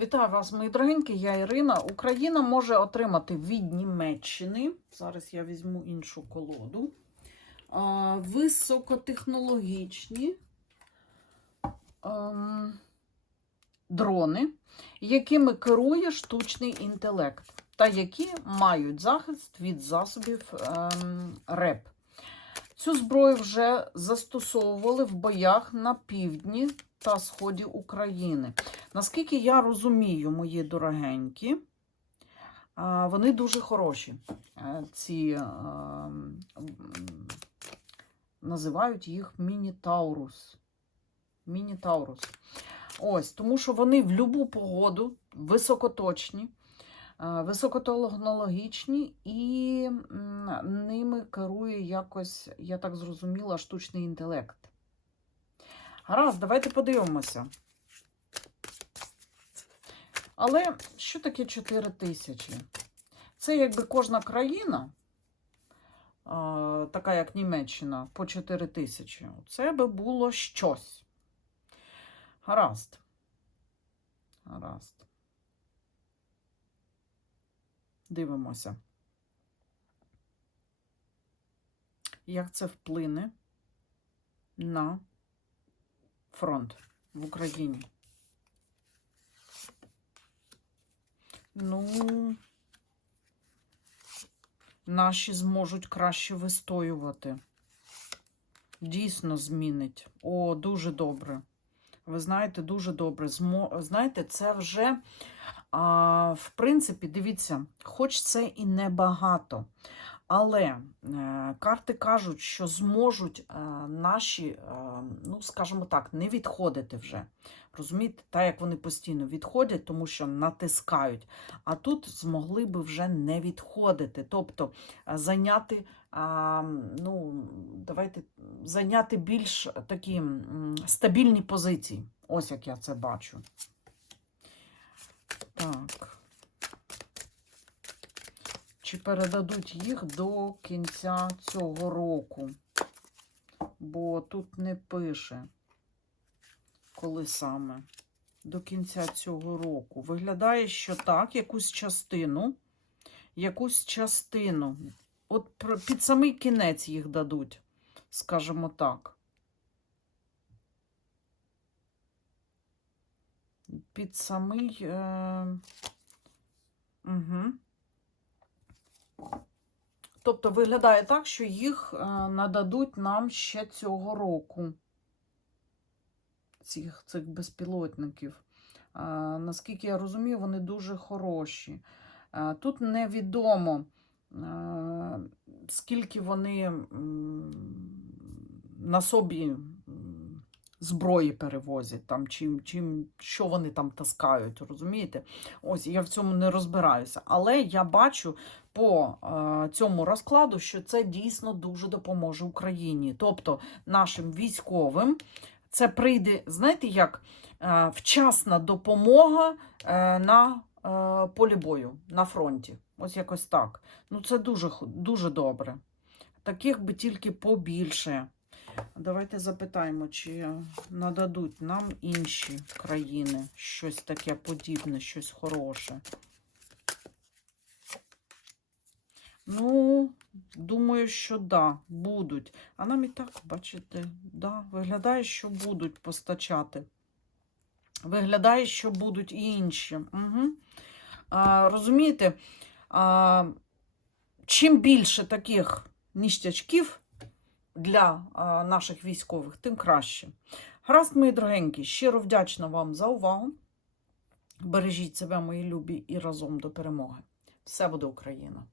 Вітаю вас, мої дорогенькі, я Ірина. Україна може отримати від Німеччини. Зараз я візьму іншу колоду. Високотехнологічні ем, дрони, якими керує штучний інтелект, та які мають захист від засобів ем, РЕП. Цю зброю вже застосовували в боях на півдні та сході України. Наскільки я розумію, мої дорогенькі, вони дуже хороші. Е, Ці називають їх Міні-Таурус. Ось, тому що вони в будь-яку погоду високоточні, е, високотехнологічні і ними керує якось, я так зрозуміла, штучний інтелект. Гаразд, давайте подивимося. Але що таке 4 тисячі? Це якби кожна країна, така як Німеччина, по 4 тисячі. Це би було щось. Гаразд. Гаразд. Дивимося. Як це вплине на фронт в Україні? Ну, наші зможуть краще вистоювати. Дійсно змінить. О, дуже добре. Ви знаєте, дуже добре. Змо... Знаєте, це вже, а, в принципі, дивіться, хоч це і небагато, але е, карти кажуть, що зможуть е, наші, е, ну, скажімо так, не відходити вже. Розумієте, так як вони постійно відходять, тому що натискають. А тут змогли би вже не відходити. Тобто зайняти, ну, давайте, зайняти більш такі стабільні позиції. Ось як я це бачу. Так. Чи передадуть їх до кінця цього року? Бо тут не пише коли саме до кінця цього року. Виглядає, що так, якусь частину, якусь частину. От під самий кінець їх дадуть, скажімо так. Під самий. Е... Угу. Тобто виглядає так, що їх е, нададуть нам ще цього року цих, цих безпілотників. Наскільки я розумію, вони дуже хороші. Тут невідомо, скільки вони на собі зброї перевозять, там, чим, чим, що вони там таскають, розумієте? Ось я в цьому не розбираюся. Але я бачу по е, цьому розкладу, що це дійсно дуже допоможе Україні. Тобто нашим військовим це прийде, знаєте, як е, вчасна допомога е, на е, полі бою, на фронті. Ось якось так. Ну, це дуже, дуже добре. Таких би тільки побільше. Давайте запитаємо, чи нададуть нам інші країни щось таке подібне, щось хороше. Ну, думаю, що да, будуть. А нам і так, бачите, да, виглядає, що будуть постачати. Виглядає, що будуть і інші. Угу. А, розумієте, а, чим більше таких ніштячків для наших військових, тим краще. Гаразд, мої дорогенькі, щиро вдячна вам за увагу. Бережіть себе, мої любі, і разом до перемоги. Все буде Україна!